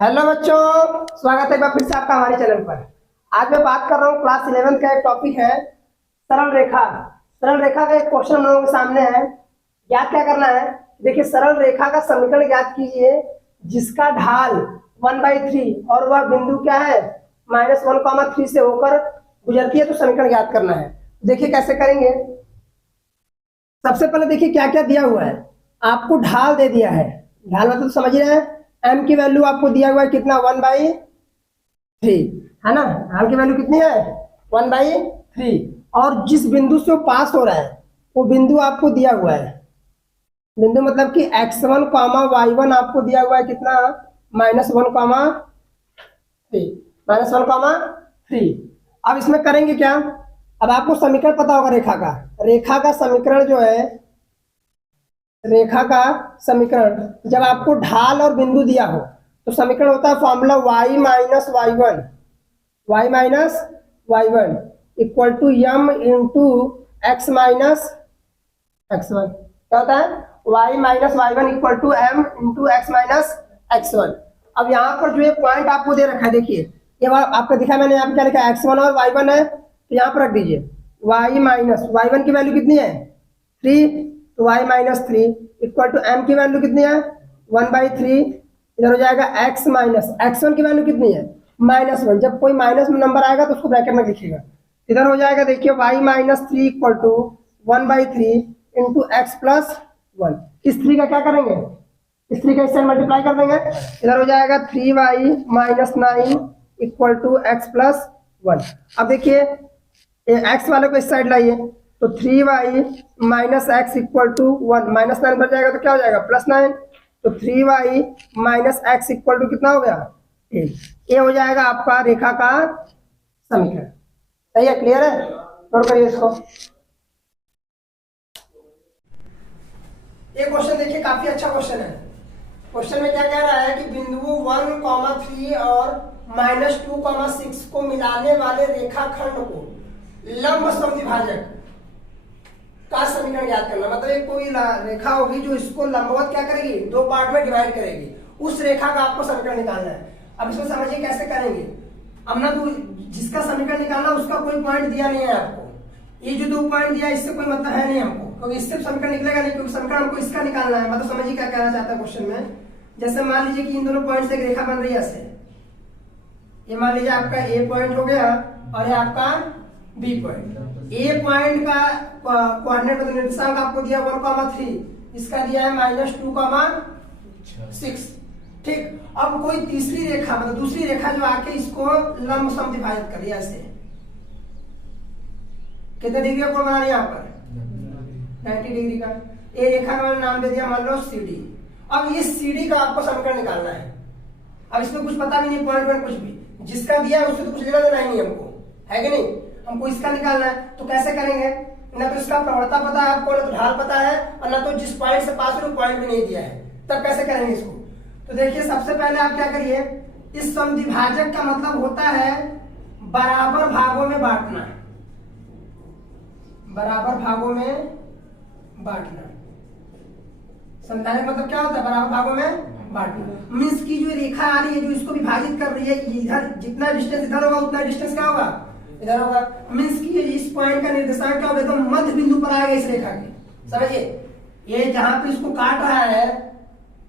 Hello बच्चों, स्वागत है एक बार फिर से आपका हमारे चैनल पर। आज मैं बात कर रहा हूँ क्लास 11 का एक टॉपिक है सरल रेखा। सरल रेखा का एक क्वेश्चन हम लोगों के सामने है। याद क्या करना है, देखिए सरल रेखा का समीकरण याद कीजिए जिसका ढाल 1/3 और वह बिंदु क्या है -1,3 से होकर गुजरती है, तो समीकरण याद करना है। देखिए कैसे करेंगे। सबसे पहले देखिए क्या क्या दिया हुआ है। आपको ढाल दे दिया है, ढाल मतलब समझ रहे हैं, m की वैल्यू आपको दिया हुआ है कितना 1/3 है ना। ढाल की वैल्यू कितनी है 1/3 और जिस बिंदु से वो पास हो रहा है वो बिंदु आपको दिया हुआ है। बिंदु मतलब कि x1, y1 आपको दिया हुआ है कितना -1,3। अब इसमें करेंगे क्या। अब आपको समीकरण पता होगा रेखा का समीकरण जो है, रेखा का समीकरण जब आपको ढाल और बिंदु दिया हो तो समीकरण होता है formula y minus y1 equal to m into x minus x1। क्या होता है y minus y1 equal to m into x minus x1। अब यहाँ पर जो एक पॉइंट आपको दे रखा है, देखिए ये आपको दिखा मैंने, यहाँ पे क्या लिखा है x1 और y1 है, तो यहाँ पर रख दीजिए y माइनस y1 की वैल्यू कितनी है 3, तो y minus 3 equal to m की वैल्यू कितनी है 1/3। इधर हो जाएगा x माइनस x1 की वैल्यू कितनी है -1। जब कोई माइनस में नंबर आएगा तो उसको ब्रैकेट में लिखिएगा। इधर हो जाएगा देखिए y minus 3 equal to 1/3 into X plus 1। इस 3 का क्या करेंगे, इस 3 का इससे मल्टीप्लाई कर देंगे। इधर हो जाएगा 3y minus 9 equal to X plus 1। अब देखिए एक्स वाले को इस साइड लाइए, तो 3y minus X equal to 1, -9 बढ़ जाएगा तो क्या हो जाएगा +9, तो 3y minus X equal to कितना हो गया 8। ये हो जाएगा आपका रेखा का समीकरण। सही है, क्लियर है, नोट करिए इसको। ये क्वेश्चन देखिए काफी अच्छा क्वेश्चन है। क्वेश्चन में क्या कह रहा है कि बिंदुओं 1,3 और -2,6 को मिलाने वाले रेखाखंड को लंब समद्विभाजक का समीकरण याद करना। मतलब एक कोई रेखा होगी जो इसको लंबवत क्या करेगी, दो पार्ट में डिवाइड करेगी, उस रेखा का आपको समीकरण निकालना है। अब इसको समझिए कैसे करेंगे। अब ना तो जिसका समीकरण निकालना उसका कोई पॉइंट दिया नहीं है आपको, ये जो 2 पॉइंट दिया इससे कोई मतलब है नहीं हमको, क्योंकि इससे समीकरण निकलेगा नहीं, क्योंकि समीकरण हमको इसका निकालना है। मतलब समझिए क्या कहना चाहता है क्वेश्चन में। जैसे मान लीजिए कि इन दोनों पॉइंट से एक रेखा बन रही है ऐसे, ये मान लीजिए आपका ए पॉइंट हो गया और ये आपका बी पॉइंट। ए पॉइंट का कोऑर्डिनेट मतलब निर्देशांक आपको दिया 1,3, इसका दिया है -2,6। ठीक, अब कोई तीसरी रेखा मतलब दूसरी रेखा जो आके इसको लंब समद्विभाजित कर रही है ऐसे। कितने डिग्री का कोण बना रही है यहाँ पर 90 डिग्री का। ए रेखा का मैंने नाम दे दिया मान लो CD। अब इस CD का आपको समीकरण निकालना है। अब इसमें कुछ पता भी नहीं, पॉइंट में कुछ भी जिसका दिया उससे तो कुछ लेना देना ही नहीं हमको, है कि नहीं। हमको इसका निकालना है, तो कैसे करेंगे, ना तो इसका प्रवणता पता है आपको, ना तो ढाल पता है, और ना तो जिस पॉइंट से पास हो पॉइंट भी नहीं दिया है, तब कैसे करेंगे इसको। तो देखिए सबसे पहले आप क्या करिए, इस समद्विभाजक का मतलब होता है बराबर भागों में बांटना। बराबर भागों में बांटना समझाने का मतलब क्या होता है, बराबर भागों में बांटना। मीन्स की जो रेखा आ रही है जो इसको विभाजित कर रही है, इधर जितना डिस्टेंस इधर होगा उतना डिस्टेंस क्या होगा इधर होगा। मीन्स की इस पॉइंट का निर्देशांक क्या होगा, एकदम मध्य बिंदु पर आएगा इस रेखा के। समझिए ये जहां पे इसको काट रहा है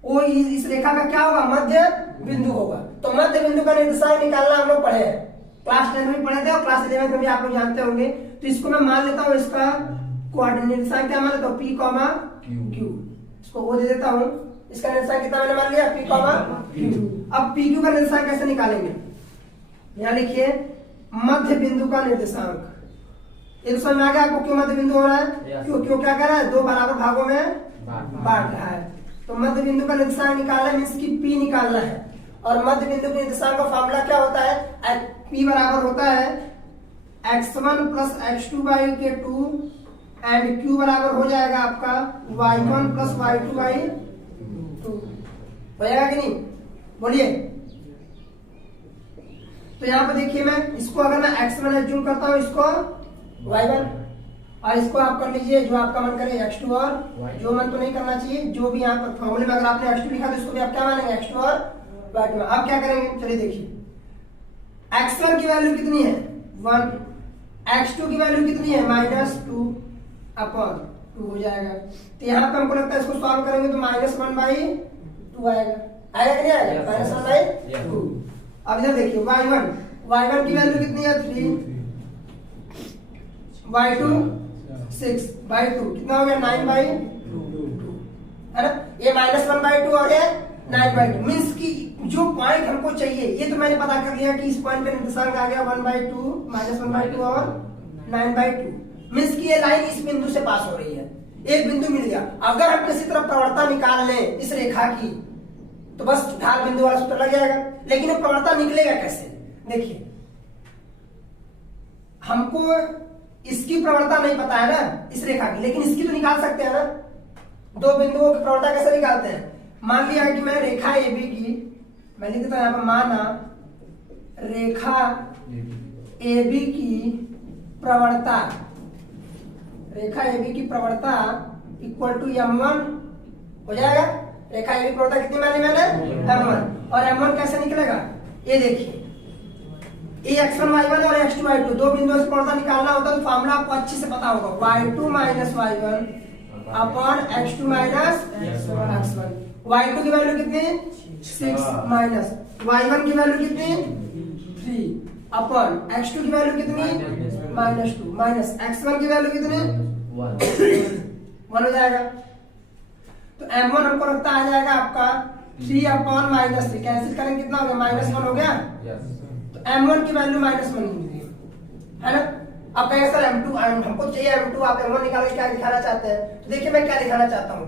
वो इस रेखा का क्या होगा, मध्य बिंदु होगा। तो मध्य बिंदु का निर्देशांक निकालना हम लोग पढ़े हैं, क्लास 10 में पढ़े थे और क्लास 11 में भी आप लोग जानते होंगे। तो इसको मैं मान लेता हूँ, इसका कोऑर्डिनेट निर्देशांक क्या मान लेता हूँ P, Q। इसको वो दे देता हूँ, इसका निर्देशांक कितना मैंने मान लिया P, Q। अब PQ का निर्देशांक कैसे निकालेंगे, यहाँ लिखिए मध्य बिंदु का निर्देशांक। ये समझ में आ गया आपको क्यों मध्य बिंदु हो रहा है, क्यों क्या कर रहा है, दो बराबर भागों में बांट रहा है। तो मध्य बिंदु का निर्देशांक निकालना है, मीन्स की P निकालना है। और मध्य बिंदु के निर्देशांक का फॉर्मूला क्या होता है, P बराबर होता है x1 plus x2/2 and Q बराबर हो जाएगा आपका y1 प्लस y2/2। हो जाएगा कि नहीं, बोलिए। तो यहाँ पे देखिए मैं इसको अगर मैं x1 एज्यूम करता हूँ, इसको y1, और इसको आप कर लीजिए जो आपका मन करे x2, और जो मन तो नहीं करना चाहिए, जो भी यहाँ पर फॉर्मूले में अगर आपने x2 लिखा तो इसको भी आप क्या मानेंगे x2 और y2 में। अब क्या करेंगे, चलिए देखिए, x1 की वैल्यू कितनी है 1, x2 की वैल्यू कितनी है -2 अपॉन 2 हो जाएगा। तो यहाँ पे हमको लगता है इसको सॉल्व करेंगे तो -1/2 आएगा, आएगा कि नहीं आएगा, -1/2। अब इधर देखिए y1 की वैल्यू कितनी है 3, y2 6/2 कितना हो गया 9/2 है ना। ये -1/2 और ये 9/2 मीन्स कि जो पॉइंट हमको चाहिए ये तो मैंने पता कर लिया कि इस पॉइंट पे निर्देशांक आ गया 1/2 -1/2 और 9/2 मीन्स कि ये लाइन इस बिंदु से पास हो रही है, एक बिंदु मिल गया। अगर हम किसी तरह प्रवणता निकाल लें इस रेखा की तो बस ढाल बिंदु वाला सूत्र लग जाएगा। लेकिन वो प्रवणता निकलेगा कैसे, देखिए हमको इसकी प्रवणता नहीं पता है ना इस रेखा की, लेकिन इसकी तो निकाल सकते हैं ना। दो बिंदुओं की प्रवणता कैसे निकालते हैं, मान लिया कि मैं रेखा AB की, मैं लिख देता हूं यहां पर, माना रेखा AB की प्रवणता, रेखा AB की प्रवणता इक्वल टू M1 हो जाएगा। रेखा AB की प्रवणता कितनी मानी मैंने M1, और M1 कैसे निकलेगा, ये देखिए ये x1 y1 और x2 y2 दो बिंदुओं से प्रवणता निकालना होता है तो फॉर्मूला आपको अच्छे से पता होगा, y2 minus y1 upon x2 minus x1। y2 की वैल्यू कितनी 6 माइनस y1 की वैल्यू कितनी 3 अपॉन x2 की वैल्यू कितनी -2 माइनस x1 की वैल्यू कितनी 1 हो जाएगा। तो M1 हमको लगता आ जाएगा आपका 3 अपॉन -3, कैंसिल करेंगे कितना हो गया -1 हो गया। तो M1 की वैल्यू -1 मिली है ना। अब कहेंगे सर M2 हमको चाहिए M2, आप M1 निकाल के क्या दिखाना चाहते हैं, तो देखिए मैं क्या दिखाना चाहता हूँ,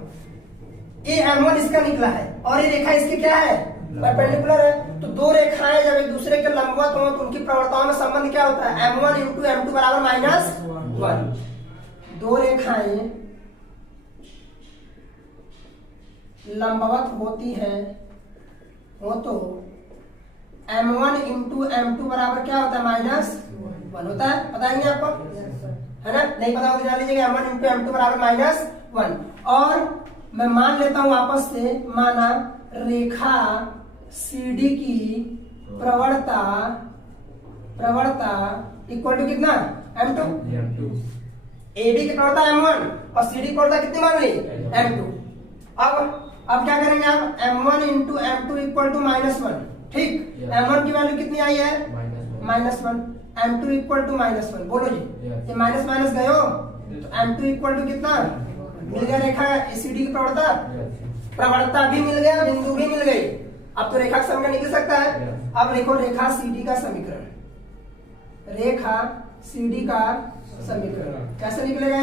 ये M1 इसका निकला है और ये रेखा इसकी क्या है परपेंडिकुलर है। तो दो रेखाएं जब एक दूसरे के लंबवत हो तो उनकी प्रवणताओं में संबंध क्या होता है, M1 × M2 बराबर -1। दो रेखाएं लंबवत होती हैं हो तो M1 × M2 बराबर क्या होता है -1 होता है, पता ही नहीं आपको है ना, नहीं पता हो तो जान लीजिएगा M1 × M2 बराबर -1। और मैं मान लेता हूं वापस से, माना रेखा CD की प्रवणता इक्वल टू कितना M2, AB की प्रवणता M1 और CD की प्रवणता कितनी मान ली M2। अब क्या करेंगे आप, M1 × M2 इक्वल टू -1, ठीक। M1 की वैल्यू कितनी आई है -1, M2 इक्वल टू -1, बोलो जी ये माइनस माइनस गए हो तो M2 इक्वल टू कितना मिल गया, रेखा CD की प्रवणता भी मिल गया, बिंदु भी मिल गई। अब तो रेखा का समीकरण निकल सकता है। अब देखो रेखा CD का समीकरण, रेखा CD का समीकरण कैसे निकलेगा,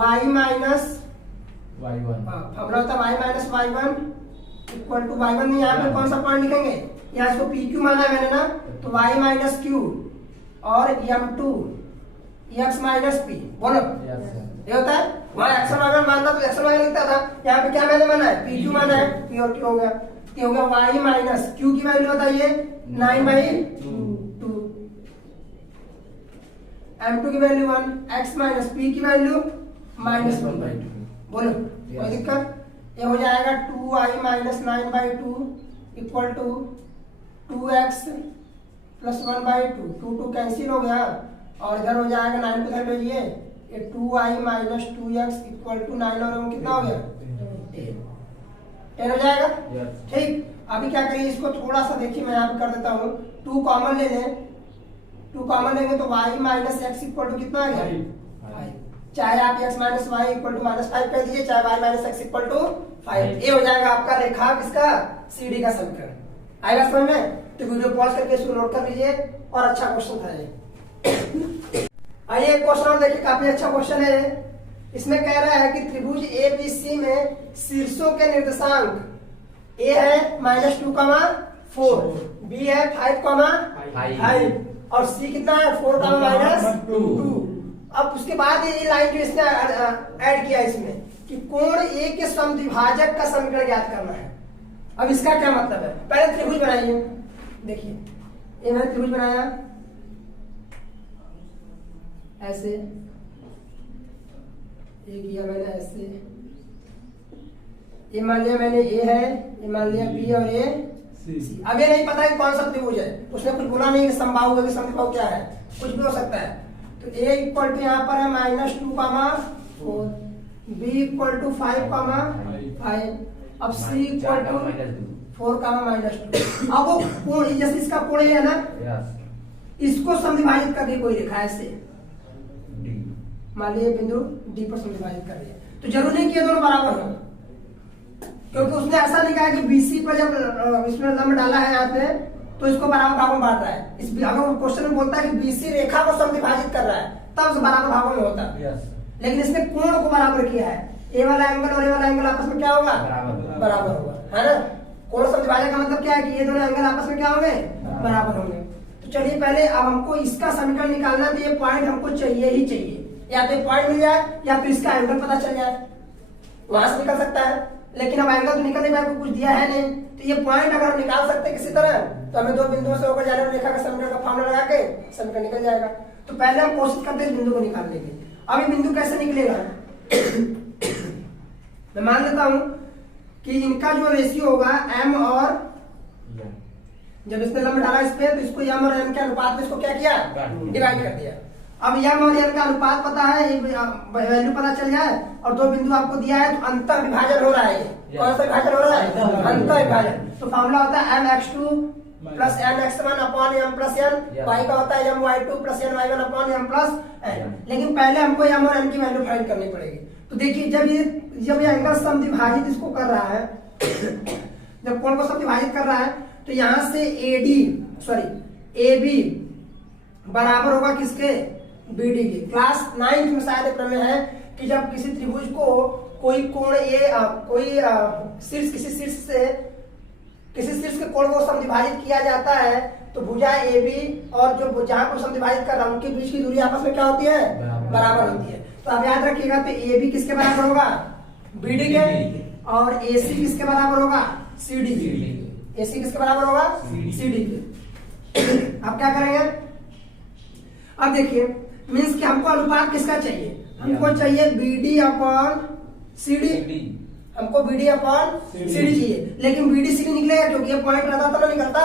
y माइनस y1 फॉर्मूला होता है y minus y1 equal to y1 में यहाँ पे कौन सा पॉइंट लिखेंगे, यहाँ इसको PQ माना है मैंने ना, तो y माइनस Q और M2 x माइनस P, बोलो ये होता है। वहां एक्शन अगर मानना तो एक्शन वगैरह लिखता था, यहाँ पे क्या मैंने माना है PQ माना है, P और Q हो गया। ये हो गया y माइनस Q की वैल्यू बताइए 9/2, M2 की वैल्यू 1, x माइनस P की वैल्यू -1/2, बोलो कोई दिक्कत। ये हो जाएगा 2y minus 9/2 equal to 2x plus 1/2, 2 cancel हो गया और इधर हो जाएगा 9 को इधर भेजिए, ये 2y minus 2x equal to 9 और कितना हो गया 10 हो जाएगा, ठीक। अभी क्या करिए इसको थोड़ा सा देखिए मैं यहाँ पे कर देता हूँ, 2 कॉमन ले लें, 2 कॉमन लेंगे तो y minus X equal to कितना आ गया 5, चाहे आप x minus Y equal to -5 कर दीजिए, चाहे y minus X equal to 5। ये हो जाएगा आपका रेखा किसका CD का समीकरण। आएगा समझ में, तो वीडियो पॉज करके इसको नोट कर लीजिए और अच्छा क्वेश्चन था ये। आइए एक क्वेश्चन और देखिए, काफी अच्छा क्वेश्चन है। इसमें कह रहा है कि त्रिभुज ABC में शीर्षों के निर्देशांक A है -2, 4, B है 5, 5 और C कितना है 4, -2। अब उसके बाद ये लाइन जो इसने ऐड किया इसमें कि कोण A के समद्विभाजक का समीकरण ज्ञात करना है। अब इसका क्या मतलब है, पहले त्रिभुज बनाइए, देखिए ये मैंने त्रिभुज बनाया ऐसे, ये किया मैंने ऐसे, ये मान लिया मैंने A है, ये मान लिया B और ये अब ये नहीं पता कि कौन सा त्रिभुज है, उसने कुछ बोला नहीं कि समबाहु है कि समद्विबाहु क्या है, कुछ भी हो सकता है। तो a इक्वल टू यहाँ पर है -2, b इक्वल टू 5, अब c इक्वल टू 4, -2। अब वो कोण, जैसे इसका कोण है ना, इसको समविभाजित कर रही कोई रेखा ऐसे, मान लीजिए बिंदु डी पर समविभाजित कर रही है, तो जरूरी नहीं कि ये दोनों बराबर हो, क्योंकि उसने ऐसा नहीं कहा कि बीसी पर जब इसमें लंब डाला है यहाँ पे तो इसको बराबर भागों में बांट रहा है। इस अगर क्वेश्चन में बोलता है कि बीसी रेखा को समविभाजित कर रहा है तब उसे बराबर भागों में होता है, लेकिन इसने कोण को बराबर किया है, ए वाला एंगल और ए वाला एंगल आपस में क्या होगा, बराबर होगा, है ना। कोण समविभाजक का मतलब क्या है कि ये दोनों एंगल आपस में क्या होंगे, बराबर होंगे। तो चलिए पहले अब हमको इसका समीकरण निकालना है, तो ये पॉइंट हमको चाहिए ही चाहिए, या तो पॉइंट मिल जाए या फिर इसका एंगल पता चल जाए, वहां से निकल सकता है, लेकिन अब एंगल तो निकल नहीं पाएगा, कुछ दिया है नहीं। तो ये पॉइंट अगर हम निकाल सकते हैं किसी तरह, तो हमें दो बिंदुओं से होकर जाने वाली रेखा का समीकरण का फॉर्मूला लगा के समीकरण निकल जाएगा। तो पहले हम कोशिश करते हैं इस बिंदु को निकालने की। अब ये बिंदु कैसे निकलेगा, मैं मान लेता हूं कि इनका जो रेशियो होगा m और, जब इसने लंब डाला इस पे तो इसको m और n के अनुपात में इसको क्या किया, डिवाइड कर दिया। अब m और n का अनुपात पता है, वैल्यू पता चल जाए और दो बिंदु आपको दिया है, तो अंतर विभाजन हो रहा है। कौन सा विभाजन हो रहा है, अंतर विभाजन। तो फॉर्मूला होता है mx2 plus nx1 upon m plus n, y का होता है my2 plus ny1 upon m plus n। लेकिन पहले हमको m और n की वैल्यू फाइंड करनी पड़ेगी। तो देखिए जब ये एंगल समद्विभाजित इसको कर रहा है, जब कोण को समद्विभाजित कर रहा है, तो यहां से AB बराबर होगा किसके, BD के। क्लास 9 में शायद प्रमेय है कि जब किसी त्रिभुज को कोई कोण किसी शीर्ष के कोण को समद्विभाजित किया जाता है, तो भुजा AB और जो जहां को समद्विभाजित कर रहा है उनके बीच की दूरी आपस में क्या होती है, बराबर होती है। तो आप याद रखिएगा, तो AB किसके बराबर होगा, BD के, और AC किसके बराबर होगा, CD के। AC किसके बराबर होगा, CD के। अब क्या करेंगे, अब देखिए मीन्स कि हमको अनुपात किसका चाहिए, हमको चाहिए BD अपॉन CD, हमको BD अपॉन CD चाहिए। लेकिन BD CD निकलेगा क्योंकि ये पॉइंट रहता तो निकलता,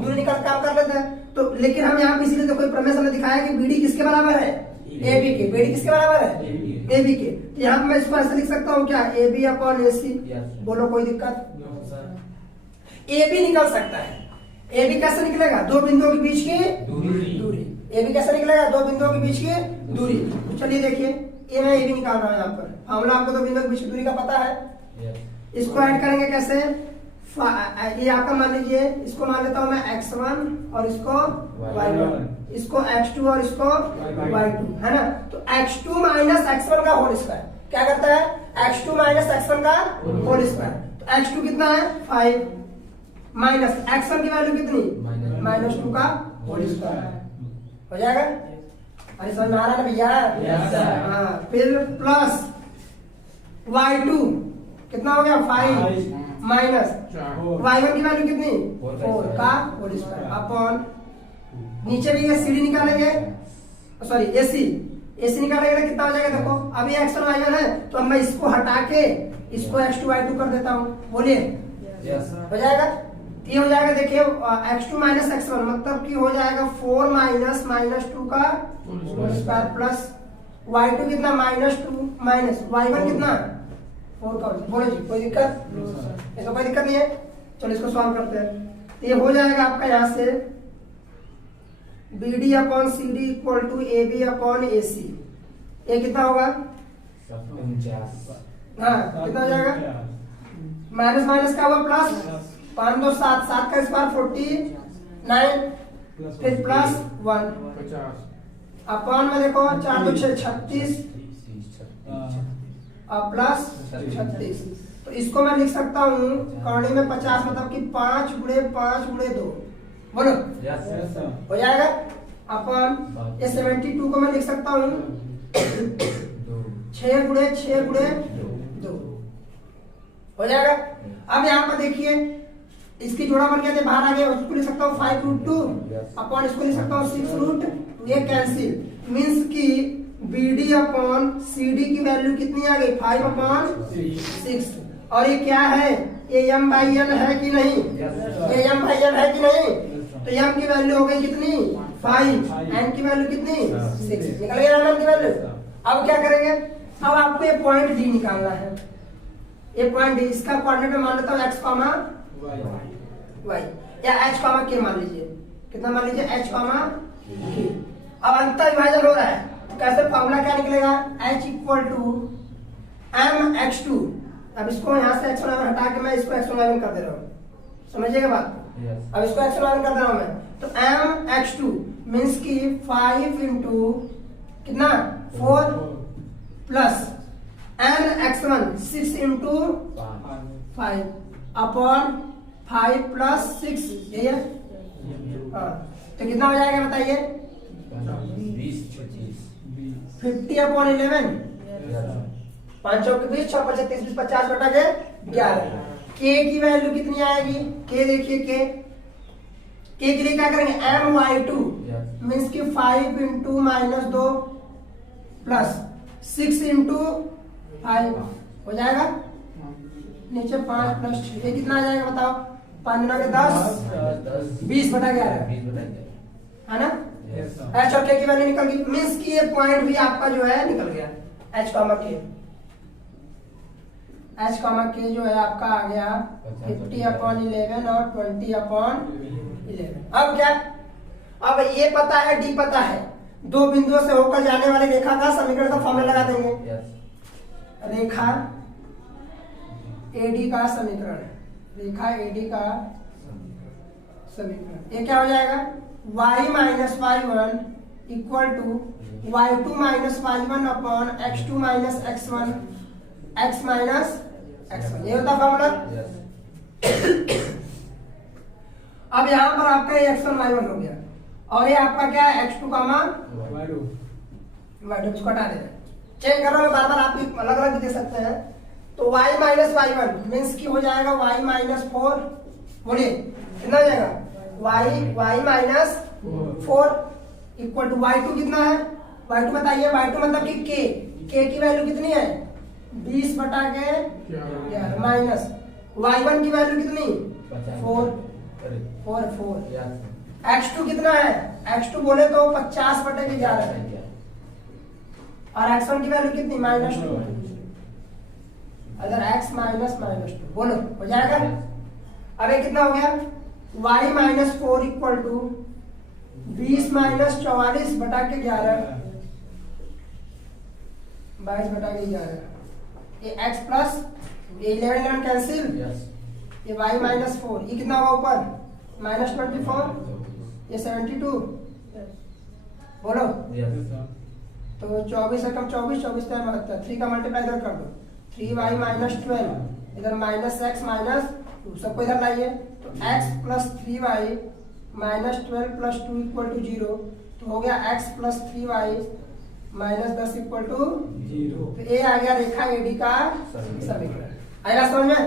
दूरी निकल काम कर लेते हैं। तो लेकिन हम यहाँ पे इसलिए तो कोई प्रमेय हमने दिखाया कि BD किसके बराबर है, AB के। BD किसके बराबर है, AB के। तो यहाँ पे मैं इसको ऐसे लिख सकता हूँ क्या, AB अपॉन AC। बोलो कोई दिक्कत, AB निकल सकता है। AB कैसे निकलेगा, दो बिंदुओं के बीच की दूरी। AB कैसे निकलेगा, दो बिंदुओं के बीच की दूरी। तो चलिए देखिए, ये मैं AB निकाल रहा हूँ, यहाँ पर फॉर्मूला आपको दो बिंदुओं के बीच की दूरी का पता है। इसको ऐड करेंगे कैसे, ये आपका मान लीजिए, इसको मान लेता हूँ मैं x1 और इसको y1, इसको x2 और इसको y2, है ना। तो x2 माइनस x1 का होल स्क्वायर क्या करता है, x2 माइनस x1 का होल स्क्वायर। तो x2 कितना है 5, माइनस x1 की वैल्यू कितनी, -2 का होल स्क्वायर। हो जाएगा, अरे समझ में आ रहा है ना भैया, हाँ। फिर प्लस y2 कितना हो गया 5, माइनस y1 की वैल्यू कितनी 4 का होल स्क्वायर अपॉन, नीचे भी ये CD निकालेंगे, सॉरी AC निकालेंगे ना, कितना हो जाएगा देखो। अभी x1 y1 है, तो अब मैं इसको हटा के इसको x2 y2 कर देता हूँ, बोलिए हो जाएगा। ये हो जाएगा, देखिए x2 माइनस x1 मतलब कि हो जाएगा 4 माइनस -2 का होल स्क्वायर प्लस y2 कितना -2 माइनस y1 कितना 4 का। बोलो जी कोई दिक्कत, इसको कोई दिक्कत नहीं है। चलो इसको सॉल्व करते हैं। तो ये हो जाएगा आपका यहाँ से BD upon CD equal to AB upon AC। ये कितना होगा, हाँ कितना हो जाएगा, माइनस माइनस का हुआ प्लस, 5 2 7, 7 का स्क्वायर 49, फिर प्लस 1 अपॉन में देखो 4 2 6 36 और प्लस 36। तो इसको मैं लिख सकता हूँ कौड़ी में 50 मतलब कि 5 गुणे 5 गुणे 2, बोलो हो जाएगा। अपॉन ये 72 को मैं लिख सकता हूँ 6 गुणे 6 गुणे 2, हो जाएगा। अब यहाँ पर देखिए इसकी जोड़ा बन गया, बाहर आ गया, उसको लिख सकता हूँ 5√2 अपॉन इसको लिख सकता हूँ 6√, ये कैंसिल, मीन्स कि BD अपॉन CD की वैल्यू कितनी आ गई 5/6, और ये क्या है ये m बाई n है कि नहीं, ये m बाई n है कि नहीं, तो m की वैल्यू हो गई कितनी 5, n की वैल्यू कितनी 6, निकल गया m की वैल्यू। अब क्या करेंगे, अब आपको ये पॉइंट डी निकालना है, ये पॉइंट डी, इसका कोऑर्डिनेट में मान लेता हूँ x, y या h, k मान लीजिए, कितना मान लीजिए h, k। अब अंतर विभाजन हो रहा है तो कैसे फॉर्मूला क्या निकलेगा, h equal to m x2। अब इसको यहाँ से x1 हटा के मैं इसको x1 कर दे रहा हूँ, समझिएगा बात। अब इसको x1 कर दे रहा हूँ मैं, तो m x2 मीन्स की 5 इंटू कितना 4 plus n x1 6 into 5 upon 5 plus 6, यही है। हाँ, तो कितना हो जाएगा बताइए, 50 अपॉन 11, 5 चौक 20, 6 25 30 50 बटा के 11। k की वैल्यू कितनी आएगी, k देखिए k के लिए क्या करेंगे, my2 मीन्स की 5 इंटू -2 प्लस 6 इंटू 5 हो जाएगा, नीचे 5 प्लस 6, ये कितना आ जाएगा बताओ, 5 गुना के 10 20 बटा 11 है ना। h और k की वैल्यू निकल गई, मीन्स की ये पॉइंट भी आपका जो है निकल गया, h, k जो है आपका आ गया 50 अपॉन 11 और 20 अपॉन 11। अब क्या, अब ये पता है, डी पता है, दो बिंदुओं से होकर जाने वाली रेखा का समीकरण का फॉर्मूला लगा देंगे। रेखा AD का समीकरण, रेखा AD का समीकरण, ये क्या हो जाएगा, y minus y1 equal to y2 minus y1 upon x2 minus x1 x minus x1, ये होता फॉर्मूला। अब यहाँ पर आपका ये x1 y1 हो गया और ये आपका क्या है x2 y2, इसको हटा देना, चेंज कर रहा हूँ, बार बार आप अलग अलग भी दे सकते हैं। तो y माइनस y1 मीन्स की हो जाएगा y माइनस 4, बोलिए कितना हो जाएगा, y minus 4 equal to y2 कितना है, y2 बताइए, y2 मतलब कि k की वैल्यू कितनी है 20 बटा के 11 माइनस y1 की वैल्यू कितनी 4 x2 कितना है, x2 बोले तो 50 बटे के 11 और x1 की वैल्यू कितनी -2, अगर x माइनस -2 बोलो हो जाएगा। अब ये कितना हो गया, y minus 4 equal to 20 minus 44 बटा के 11 22 बटा के 11, ये x प्लस ये 11 कैंसिल, ये y माइनस 4, ये कितना होगा ऊपर -24, ये 72 बोलो। तो 24 से कम 24, 24 टाइम 3 का मल्टीप्लाई इधर कर दो, 3y माइनस 12 इधर माइनस x माइनस 2, सबको इधर लाइए, तो x plus 3y minus 12 plus 2 equal to 0, तो हो गया x plus 3y minus 10 equal to 0। तो ये आ गया रेखा AD का समीकरण। आएगा समझ में,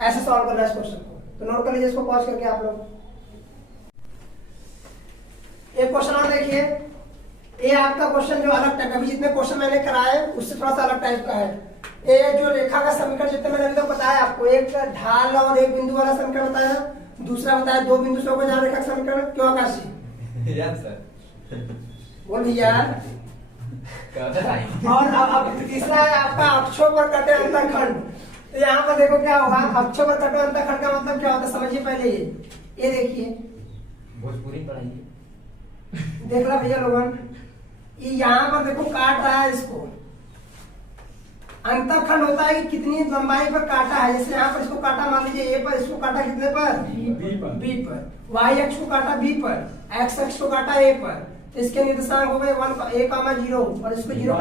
ऐसे सॉल्व करना है इस क्वेश्चन को, तो नोट कर लीजिए इसको पॉज करके आप लोग। एक क्वेश्चन और देखिए, ये आपका क्वेश्चन जो अलग टाइप, अभी जितने क्वेश्चन मैंने कराए उससे थोड़ा सा अलग टाइप का है। ये जो रेखा का समीकरण जितने मैंने अभी तक बताया आपको, एक ढाल और एक बिंदु वाला समीकरण बताया, दूसरा बताया दो बिंदु से होकर जा रेखा का समीकरण, क्यों आकाशी यार सर बोल भैया। और अब तीसरा है आपका अक्षों पर कटे अंतःखंड। तो यहाँ पर देखो क्या होगा, अक्षों पर कटे अंतःखंड का मतलब क्या होता है समझिए पहले। ये देखिए भोजपुरी पढ़ाइए, देख लो भैया लोगन, ये यहाँ पर देखो काट रहा है इसको, अंतःखंड होता है कि कितनी लंबाई पर काटा है। जैसे यहाँ पर इसको काटा मान लीजिए A पर, इसको काटा कितने पर B पर, y अक्ष को काटा B पर, x अक्ष को काटा A पर, तो इसके निर्देशांक हो गए 1, A, 0 और इसको 0,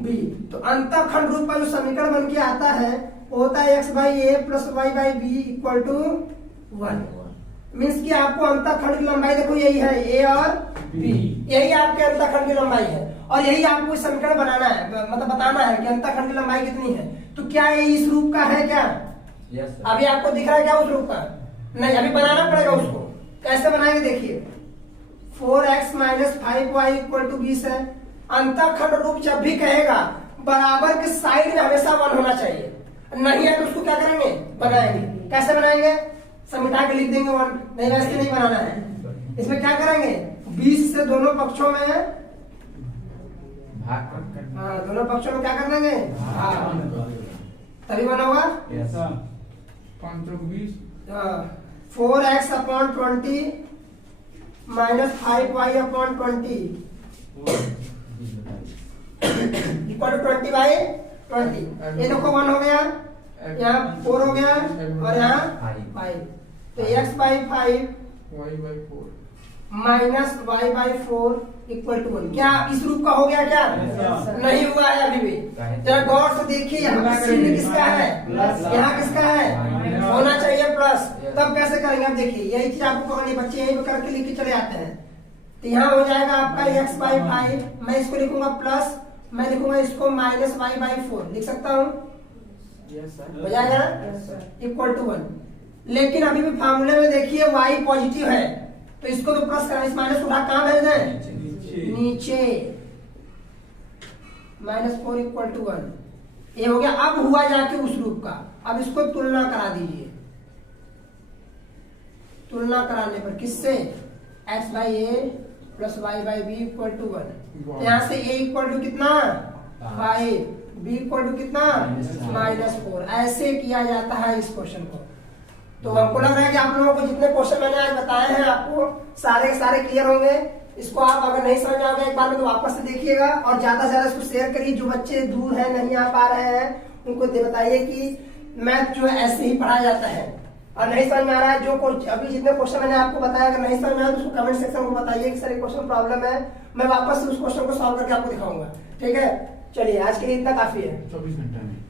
B। तो अंतःखंड रूप का जो समीकरण बन के आता है वो होता है x by A plus y by B equal to 1। Means कि आपको अंतःखंड की लंबाई देखो यही है A और B, यही आपके अंतःखंड की लंबाई है और यही आपको समीकरण बनाना है, मतलब बताना है कि अंतःखंड की लंबाई कितनी है। तो क्या ये इस रूप का है क्या? अभी आपको दिख रहा है क्या उस रूप का? नहीं, अभी बनाना पड़ेगा उसको। कैसे बनाएंगे देखिए, 4x minus 5y equal to 20 है। अंतःखंड रूप जब भी कहेगा बराबर के साइड में हमेशा 1 होना चाहिए, नहीं है तो उसको क्या करेंगे बनाएंगे। कैसे बनाएंगे? सब मिटा के लिख देंगे 1, नहीं वैसे नहीं बनाना है। इसमें क्या करेंगे? 20 से दोनों पक्षों में भाग कर हाँ, दोनों पक्षों में क्या कर देंगे? तभी बना होगा 520 4x upon 20 minus 5y upon 20 equal to 20 by 20। ये देखो 1 हो गया, यहाँ 4 हो गया और यहाँ 5। तो x by 5 y by 4 minus y by 4 equal to 1। क्या इस रूप का हो गया? क्या नहीं हुआ है अभी भी। जरा गौर से देखिए, यहाँ चिन्ह किसका है? यहाँ किसका है? होना चाहिए प्लस। तब कैसे करेंगे? अब देखिए, यही चीज आपको पकड़नी, बच्चे यही करके लिख के चले आते हैं। तो यहाँ हो जाएगा आपका x बाई 5, मैं इसको लिखूंगा प्लस, मैं लिखूंगा इसको माइनस y बाई 4, लिख सकता हूँ? हो जाएगा इक्वल टू 1। लेकिन अभी भी फार्मूले में देखिए y पॉजिटिव है, तो इसको तो प्लस करना, इस माइनस को उठा कहाँ भेज दें? नीचे। -4 इक्वल टू 1। ये हो गया। अब हुआ जाके उस रूप का। अब इसको तुलना करा दीजिए। तुलना कराने पर किससे? x by A plus y by B equal to 1। यहाँ से a इक्वल टू कितना? 5, b इक्वल टू कितना? -4। ऐसे किया जाता है इस क्वेश्चन को। तो हमको लग रहा है कि आप लोगों को जितने क्वेश्चन मैंने आज बताए हैं आपको सारे के सारे क्लियर होंगे। इसको आप अगर नहीं समझ में आ गया एक बार में तो वापस से देखिएगा और ज्यादा से ज्यादा इसको शेयर करिए। जो बच्चे दूर है, नहीं आ पा रहे हैं, उनको बताइए कि मैथ जो है ऐसे ही पढ़ाया जाता है। और नहीं समझ में आ रहा है, जो अभी जितने क्वेश्चन मैंने आपको बताया, अगर नहीं समझ में आया तो उसको कमेंट सेक्शन में बताइए कि सर ये क्वेश्चन प्रॉब्लम है, मैं वापस से उस क्वेश्चन को सॉल्व करके आपको दिखाऊंगा। ठीक है, चलिए आज के लिए इतना काफी है। 24 घंटे में